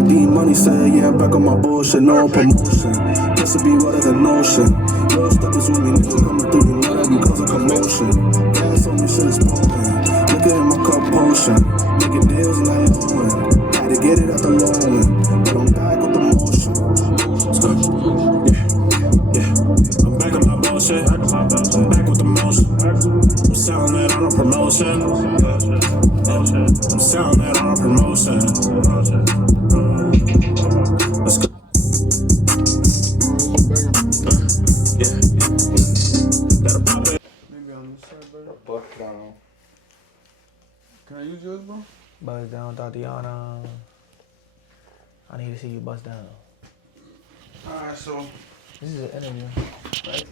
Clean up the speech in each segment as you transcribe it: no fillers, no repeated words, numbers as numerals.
like D-Money said, yeah, I'm back on my bullshit, no promotion. Guess it be what the notion. Little steppers with me, nigga coming through, you know that we cause a commotion. Gas on me, shit is potent. Liquor in my cup potion. Making deals and I ain't owing. Had to get it at the low end, but I'm back with the motion. Yeah. I'm back on my bullshit. I'm back with the motion. I'm selling it on a promotion. I'm selling it on a promotion. Let's go. Yeah. Gotta pop it. Maybe on this side, bro. Bust down. Can I use yours, bro? Bust down, Tatiana. I need to see you bust down. Alright, so. This is an interview, right?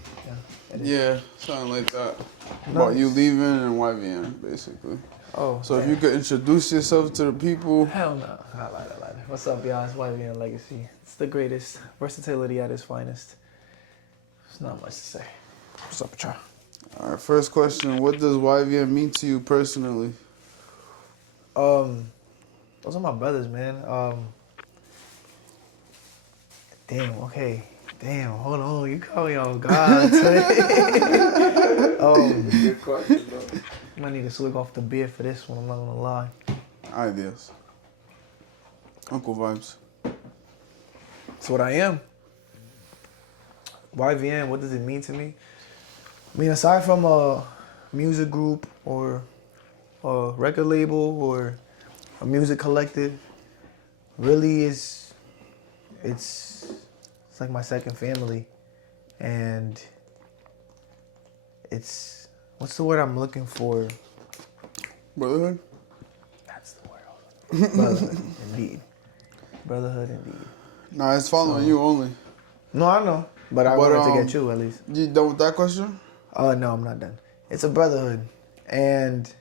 Yeah, something like that. Nice. About you leaving and YVN, basically. Oh. So if you could introduce yourself to the people. Hell no. I lied. What's up, y'all? It's YVN Legacy. It's the greatest. Versatility at its finest. There's not much to say. What's up, Tra? Alright, first question. What does YVN mean to you personally? Those are my brothers, man. Damn, hold on. You call me on God. Good question, bro. I might need to swig off the beer for this one, I'm not gonna lie. Ideas. Uncle vibes. That's what I am. YVN, what does it mean to me? I mean, aside from a music group or a record label or a music collective, really it's like my second family. And it's, what's the word I'm looking for? Brotherhood? That's the word I was looking for. Brotherhood, indeed. Brotherhood, indeed. Nah, it's following you only. No, I know. But I wanted to get you at least. You done with that question? No, I'm not done. It's a brotherhood. And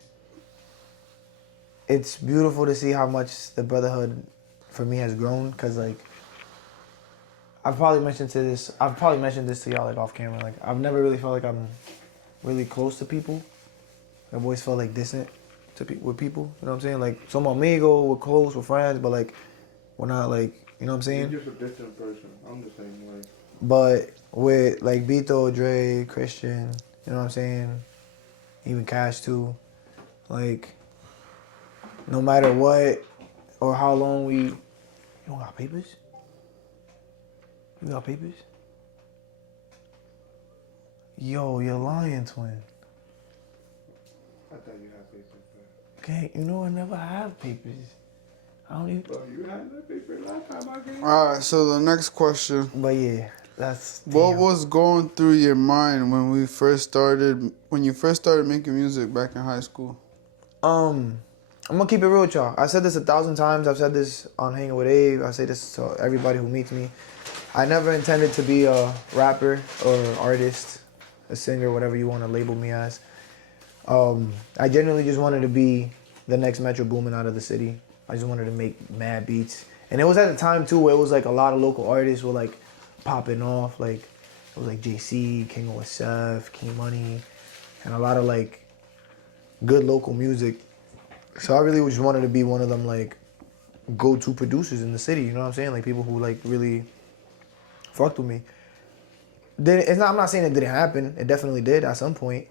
it's beautiful to see how much the brotherhood for me has grown. Cause like, I've probably mentioned this to y'all like off camera. Like, I've never really felt like I'm really close to people. I've always felt like distant with people. You know what I'm saying? Like, somos amigos, we're close, we're friends, but like, we're not like, you know what I'm saying? You're just a distant person. I'm the same way. But with like Beto, Dre, Christian, you know what I'm saying? Even Cash too. Like, no matter what or how long you don't got papers? You got papers? Yo, you're lying, twin. I thought you had papers, bro. Okay, you know I never have papers. I don't even. Bro, you had that paper last time I came. Alright, so the next question. But yeah, that's. What damn. was going through your mind when you first started making music back in high school? I'm gonna keep it real with y'all. I said this 1,000 times. I've said this on Hanging with Abe. I say this to everybody who meets me. I never intended to be a rapper or artist, a singer, whatever you want to label me as. I genuinely just wanted to be the next Metro Boomin out of the city. I just wanted to make mad beats. And it was at the time too where it was like a lot of local artists were like popping off. Like, it was like JC, King of SF, King Money, and a lot of like good local music. So I really just wanted to be one of them like go-to producers in the city, you know what I'm saying? Like people who like really fucked with me. I'm not saying it didn't happen. It definitely did at some point.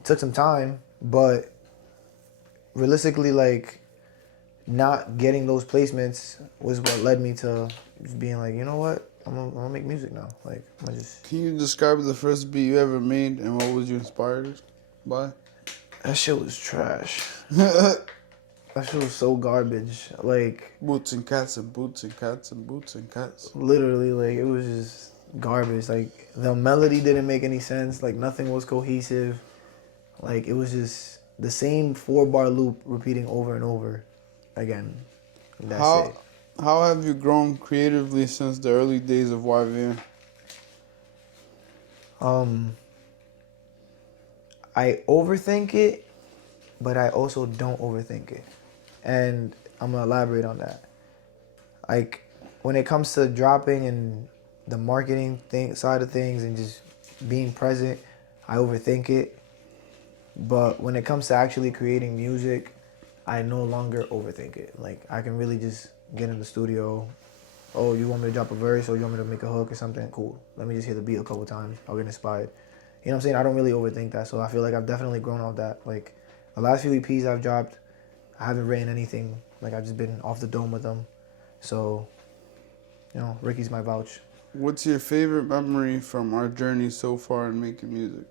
It took some time, but realistically, like not getting those placements was what led me to just being like, you know what? I'm gonna make music now. Like, I'm gonna just. Can you describe the first beat you ever made and what was you inspired by? That shit was trash. That shit was so garbage. Like, Boots and cats and boots and cats and boots and cats. literally, like, it was just garbage. Like, the melody didn't make any sense. Like, nothing was cohesive. Like, it was just the same 4-bar loop repeating over and over again. And that's it. How have you grown creatively since the early days of YVN? I overthink it, but I also don't overthink it. And I'm gonna elaborate on that. Like, when it comes to dropping and the marketing side of things and just being present, I overthink it. But when it comes to actually creating music, I no longer overthink it. Like, I can really just get in the studio. Oh, you want me to drop a verse or you want me to make a hook or something? Cool. Let me just hear the beat a couple times. I'll get inspired. You know what I'm saying? I don't really overthink that. So I feel like I've definitely grown off that. Like the last few EPs I've dropped, I haven't written anything. Like I've just been off the dome with them. So, you know, Ricky's my vouch. What's your favorite memory from our journey so far in making music?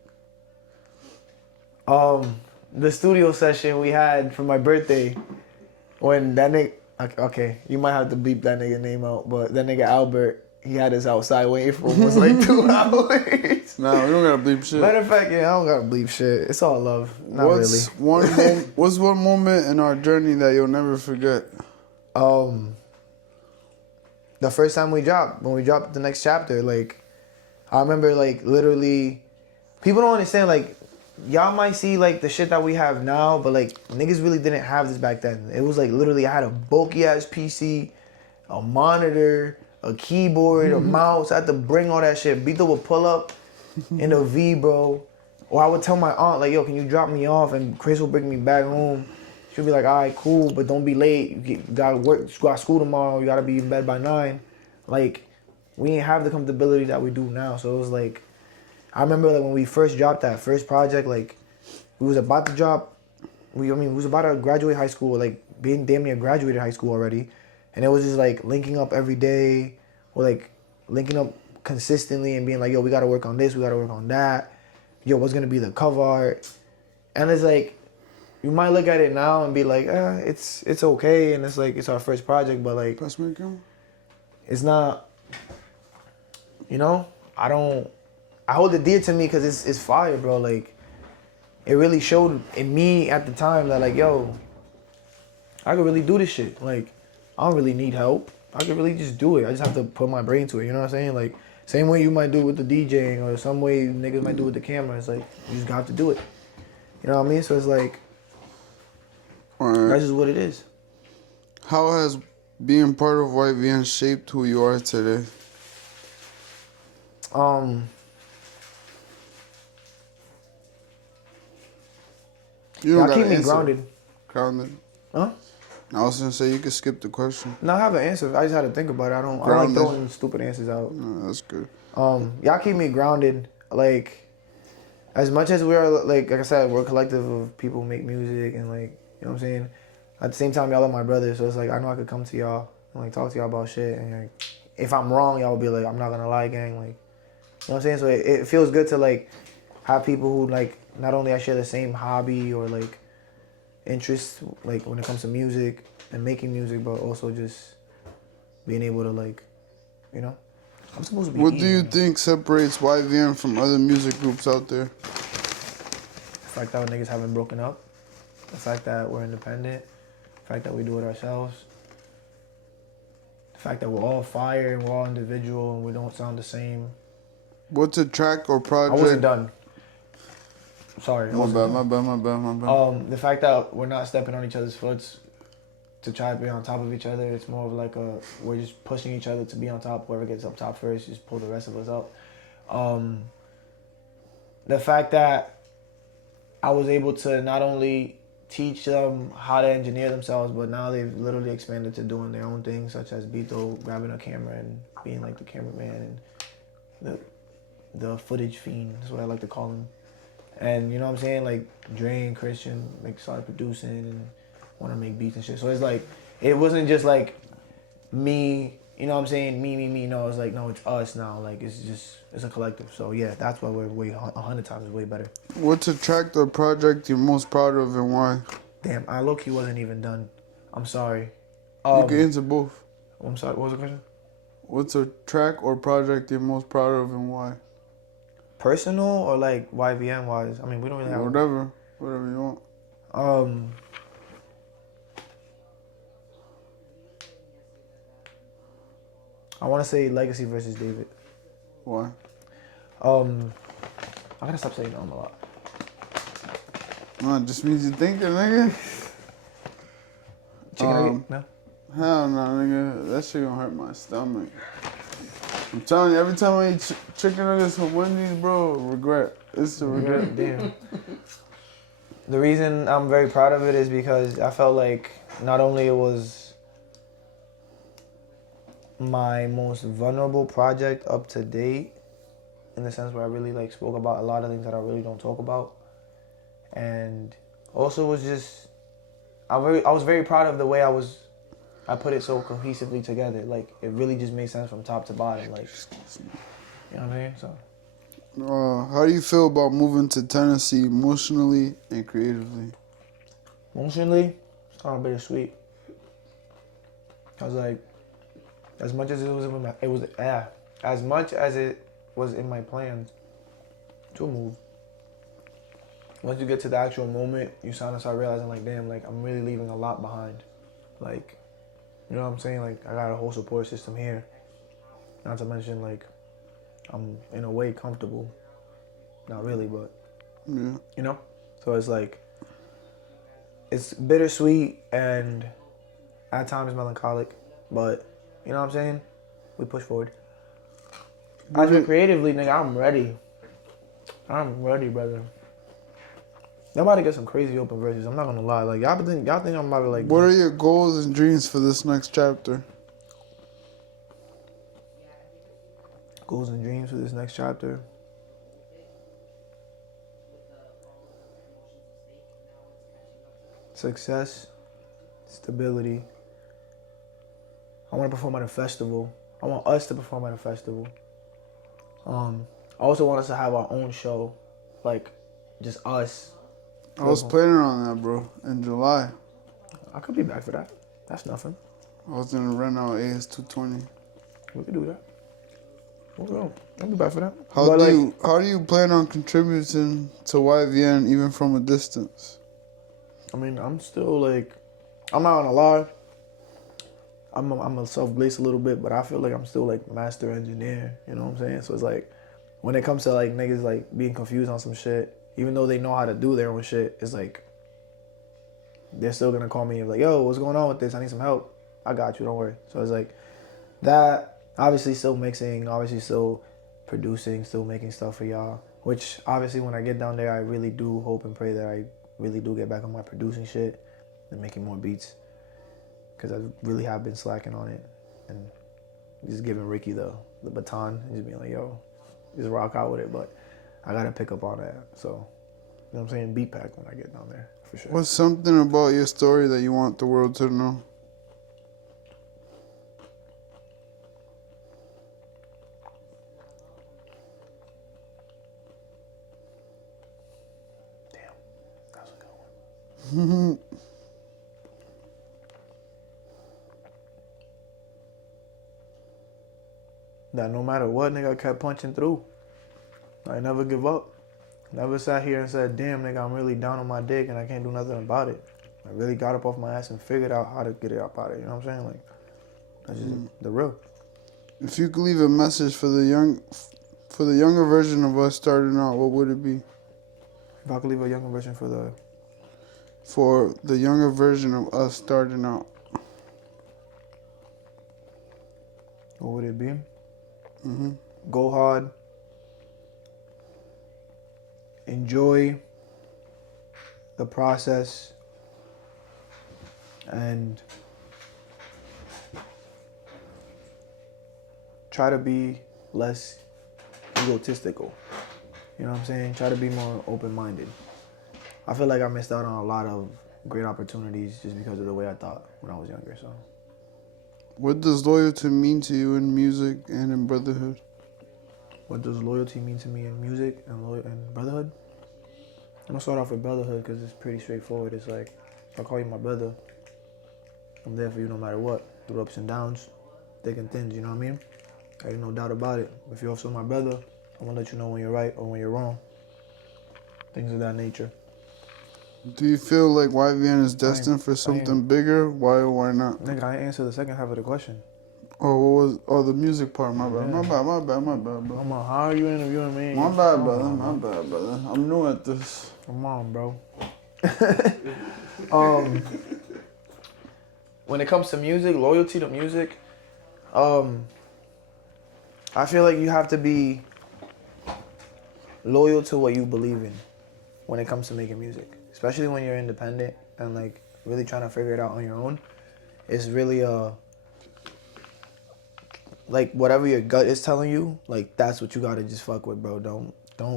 The studio session we had for my birthday when that nigga, okay, you might have to beep that nigga name out, but that nigga Albert, he had us outside waiting for almost like 2 hours. Nah, we don't gotta bleep shit. Matter of fact, yeah, I don't gotta bleep shit. It's all love. Not really. What's one moment in our journey that you'll never forget? The first time when we dropped the next chapter, like, I remember, like, literally, people don't understand, like, y'all might see, like, the shit that we have now, but, like, niggas really didn't have this back then. It was, like, literally, I had a bulky-ass PC, a monitor, a keyboard, a mouse. I had to bring all that shit. Bito would pull up in a V, bro. Or I would tell my aunt, like, yo, can you drop me off? And Chris will bring me back home. She'll be like, all right, cool, but don't be late. You gotta work, you got school tomorrow. You gotta be in bed by 9. Like, we didn't have the comfortability that we do now. So it was like, I remember like when we first dropped that first project, like, we was about to drop, we was about to graduate high school, like, being damn near graduated high school already. And it was just like linking up every day, or like linking up consistently and being like, yo, we gotta work on this, we gotta work on that. Yo, what's gonna be the cover art? And it's like, you might look at it now and be like, it's okay, and it's like, it's our first project, but like, it's not, you know, I hold it dear to me because it's fire, bro. Like, it really showed in me at the time that like, yo, I could really do this shit. Like, I don't really need help. I could really just do it. I just have to put my brain to it, you know what I'm saying? Like, same way you might do it with the DJing, or some way niggas might do it with the camera. It's like, you just got to do it. You know what I mean? So it's like, that's just what it is. How has being part of YVN shaped who you are today? Y'all keep me grounded. Grounded. Huh? I was gonna say you could skip the question. No, I have an answer. I just had to think about it. I don't like throwing stupid answers out. No, that's good. Y'all keep me grounded. Like, as much as we're like I said, we're a collective of people who make music and like, you know what I'm saying? At the same time, y'all are my brothers, so it's like I know I could come to y'all and like talk to y'all about shit, and like, if I'm wrong, y'all will be like, I'm not gonna lie, gang. Like, you know what I'm saying? So it feels good to like have people who like not only I share the same hobby or like interests, like when it comes to music and making music, but also just being able to like, you know, I'm supposed to be. What do you think separates YVN from other music groups out there? The fact that niggas haven't broken up, the fact that we're independent, the fact that we do it ourselves, the fact that we're all fire and we're all individual and we don't sound the same. What's a track or project? I wasn't done. Sorry. My bad. The fact that we're not stepping on each other's foots to try to be on top of each other, it's more of like we're just pushing each other to be on top. Whoever gets up top first, just pull the rest of us up. The fact that I was able to not only teach them how to engineer themselves, but now they've literally expanded to doing their own things, such as Bito grabbing a camera and being like the cameraman and the footage fiend is what I like to call him. And you know what I'm saying? Like Dre and Christian like started producing and want to make beats and shit. So it's like, it wasn't just like me, you know what I'm saying? Me. No, it's like, no, it's us now. Like, it's a collective. So yeah, that's why we're way 100 times way better. What's a track or project you're most proud of and why? Damn, I low-key wasn't even done. I'm sorry. You can answer both. I'm sorry, what was the question? What's a track or project you're most proud of and why? Personal or like YVN wise? I mean, we don't really have... Whatever you want. I want to say Legacy versus David. Why? I gotta stop saying a lot. No, it just means you're thinking, nigga. Chicken nugget? No? Hell no, nigga. That shit gonna hurt my stomach. I'm telling you, every time I eat chicken nuggets from Wendy's, bro, regret. It's a regret. Damn. The reason I'm very proud of it is because I felt like not only it was my most vulnerable project up to date, in the sense where I really like spoke about a lot of things that I really don't talk about, and also was just I was very proud of the way I put it so cohesively together. Like it really just made sense from top to bottom. Like you know what I mean? So How do you feel about moving to Tennessee emotionally and creatively? emotionally, it's kind of bittersweet. I was like, as much as it was in my plans to move. Once you get to the actual moment, you kind of start realizing like, damn, like I'm really leaving a lot behind. Like, you know what I'm saying? Like I got a whole support system here. Not to mention like I'm in a way comfortable. Not really, but Yeah. you know? So it's like it's bittersweet and at times melancholic, but you know what I'm saying? We push forward. As for creatively, nigga, I'm ready. I'm ready, brother. Y'all about to get some crazy open verses. I'm not gonna lie. Like y'all think I'm about to like. What are your goals and dreams for this next chapter? Goals and dreams for this next chapter? Success, stability. I want to perform at a festival. I want us to perform at a festival. I also want us to have our own show, like just us. I was planning on that, bro, in July. I could be back for that. That's nothing. I was gonna rent out AS220. We could do that. We'll go. I'll be back for that. How do you plan on contributing to YVN even from a distance? I mean, I'm still like, I'm not gonna lie. I'm a self-blazed a little bit, but I feel like I'm still like master engineer. You know what I'm saying? So it's like, when it comes to like niggas like being confused on some shit, even though they know how to do their own shit, it's like, they're still gonna call me and be like, yo, what's going on with this? I need some help. I got you, don't worry. So it's like, that, obviously still mixing, obviously still producing, still making stuff for y'all. Which obviously when I get down there, I really do hope and pray that I really do get back on my producing shit and making more beats. Because I really have been slacking on it. And just giving Ricky the baton and just being like, yo, just rock out with it. But I gotta pick up on that. So, you know what I'm saying? Beat pack when I get down there, for sure. What's something about your story that you want the world to know? Damn, that was a good one. That no matter what, nigga, I kept punching through. I never give up. Never sat here and said, damn, nigga, I'm really down on my dick and I can't do nothing about it. I really got up off my ass and figured out how to get it up out of it. You know what I'm saying? Like, that's just the real. If you could leave a message for the younger version of us starting out, what would it be? If I could leave a younger version for the younger version of us starting out, what would it be? Go hard. Enjoy the process. And try to be less egotistical. You know what I'm saying? Try to be more open-minded. I feel like I missed out on a lot of great opportunities just because of the way I thought when I was younger. So, what does loyalty mean to you in music and in brotherhood? what does loyalty mean to me in music and brotherhood? I'm gonna start off with brotherhood because it's pretty straightforward. It's like, if I call you my brother, I'm there for you no matter what, through ups and downs, thick and thin. You know what I mean? Ain't no doubt about it. If you're also my brother, I'm gonna let you know when you're right or when you're wrong. Things of that nature. Do you feel like YVN is destined for something bigger? Why or why not? Nigga, I ain't answered the second half of the question. The music part? My bad, Yeah. my bad, bro. Come on, how are you interviewing me? My bad, brother. I'm new at this. Come on, bro. When it comes to music, loyalty to music, I feel like you have to be loyal to what you believe in when it comes to making music. Especially when you're independent and like really trying to figure it out on your own. It's really like whatever your gut is telling you, like that's what you gotta just fuck with, bro. Don't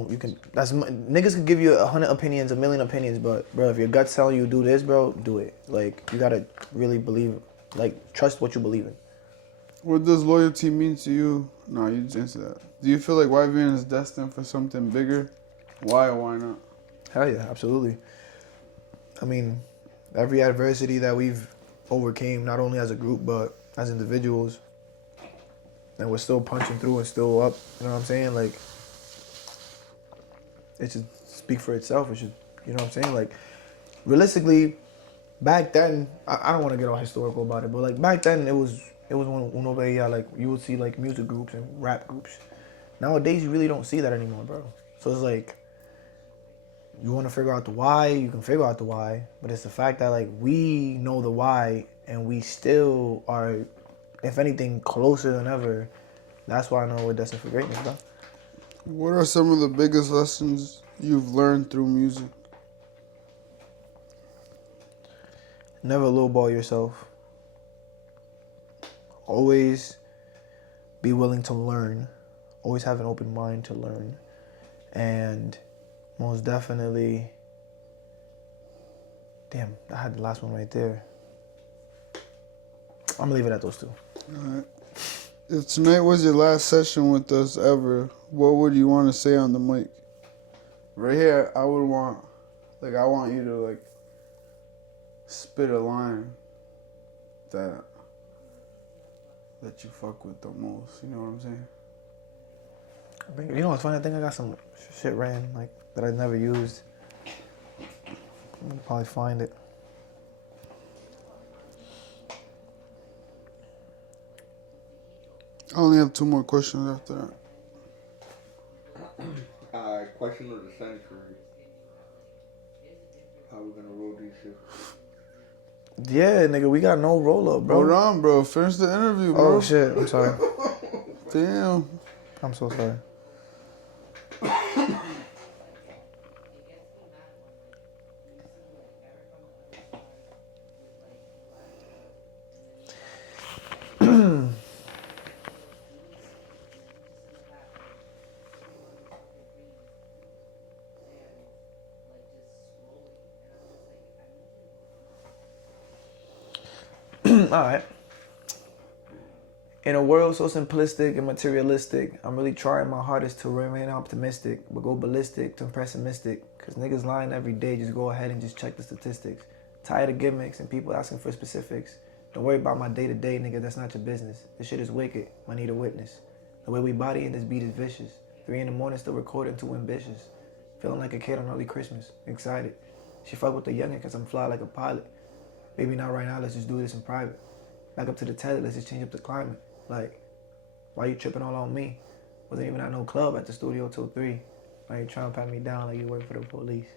you can that's niggas could give you 100 opinions, a million opinions, but bro, if your gut's telling you do this, bro, do it. Like you gotta really believe, like trust what you believe in. What does loyalty mean to you? No, you just answered that. Do you feel like YVN is destined for something bigger? Why or why not? Hell yeah, absolutely. I mean, every adversity that we've overcame, not only as a group but as individuals, and we're still punching through and still up. You know what I'm saying? Like, it should speak for itself. It should, you know what I'm saying? Like, realistically, back then, I don't want to get all historical about it, but like back then, it was when nobody like you would see like music groups and rap groups. Nowadays, you really don't see that anymore, bro. So it's like, you want to figure out the why, you can figure out the why, but it's the fact that like we know the why and we still are, if anything, closer than ever. That's why I know we're destined for greatness, bro. What are some of the biggest lessons you've learned through music? Never lowball yourself. Always be willing to learn. Always have an open mind to learn. And most definitely, damn, I had the last one right there. I'm gonna leave it at those two. Alright. If tonight was your last session with us ever, what would you want to say on the mic? Right here, I want you to like spit a line that you fuck with the most. You know what I'm saying? You know what's funny? I think I got some shit written like that I never used. I'll probably find it. I only have 2 more questions after that. Question of the century. How we gonna roll these shit? Yeah, nigga, we got no roll up, bro. Hold on, bro. Finish the interview, bro. Oh shit, I'm sorry. Damn. I'm so sorry. Alright. In a world so simplistic and materialistic, I'm really trying my hardest to remain optimistic, but go ballistic to pessimistic. Cause niggas lying every day, just go ahead and just check the statistics. Tired of gimmicks and people asking for specifics. Don't worry about my day to day, nigga, that's not your business. This shit is wicked, I need a witness. The way we body in this beat is vicious. 3 in the morning still recording, too ambitious. Feeling like a kid on early Christmas, excited. She fuck with the youngin' cause I'm fly like a pilot. Maybe not right now, let's just do this in private. Back up to the telly, let's just change up the climate. Like, why you tripping all on me? Wasn't even at no club at the studio till 3. Why you trying to pat me down like you work for the police?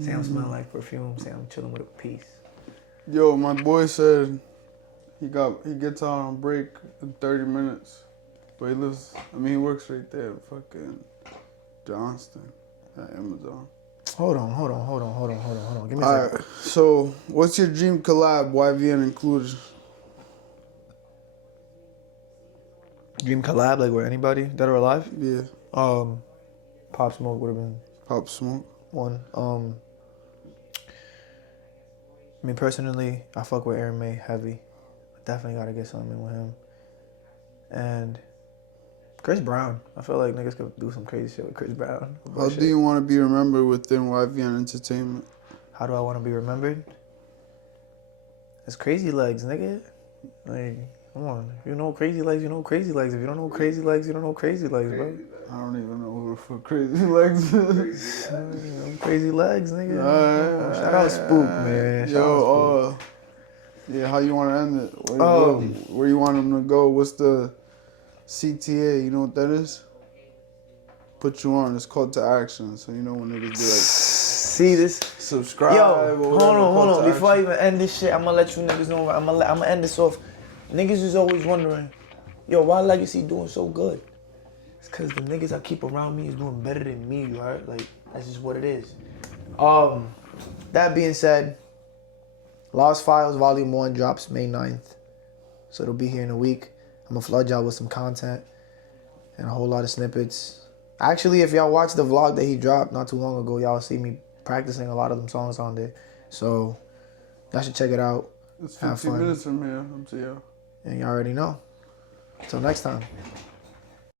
Say I'm smelling like perfume, say I'm chilling with a piece. Yo, my boy said he gets out on break in 30 minutes. But he works right there, fucking Johnston at Amazon. Hold on. Give me a second. Alright, so what's your dream collab, YVN included? Dream collab, like with anybody, dead or alive? Yeah, Pop Smoke would have been Pop Smoke. one. I mean, personally, I fuck with Aaron May heavy. I definitely gotta get something in with him. And Chris Brown. I feel like niggas could do some crazy shit with Chris Brown. How do you want to be remembered within YVN Entertainment? How do I want to be remembered? It's Crazy Legs, nigga. Like, come on. If you know Crazy Legs, you know Crazy Legs. If you don't know Crazy Legs, you don't know Crazy Legs, bro. I don't even know who the fuck Crazy Legs is. Crazy Legs, nigga. Shout out Spook, man. Shout out Spook. Yeah, how you want to end it? Where you want them to go? What's the CTA? You know what that is? Put you on. It's call to action. So you know when niggas be like, see this? subscribe. Yo, hold on. Before I even end this shit, I'm gonna let you niggas know. I'm gonna end this off. Niggas is always wondering, yo, why Legacy doing so good? It's cause the niggas I keep around me is doing better than me, you heard? Like, that's just what it is. That being said, Lost Files Volume 1 drops May 9th. So it'll be here in a week. I'm gonna flood y'all with some content and a whole lot of snippets. Actually, if y'all watch the vlog that he dropped not too long ago, y'all see me practicing a lot of them songs on there. So y'all should check it out. It's Have 15 fun. minutes from here. Up to you. And you already know. Until next time.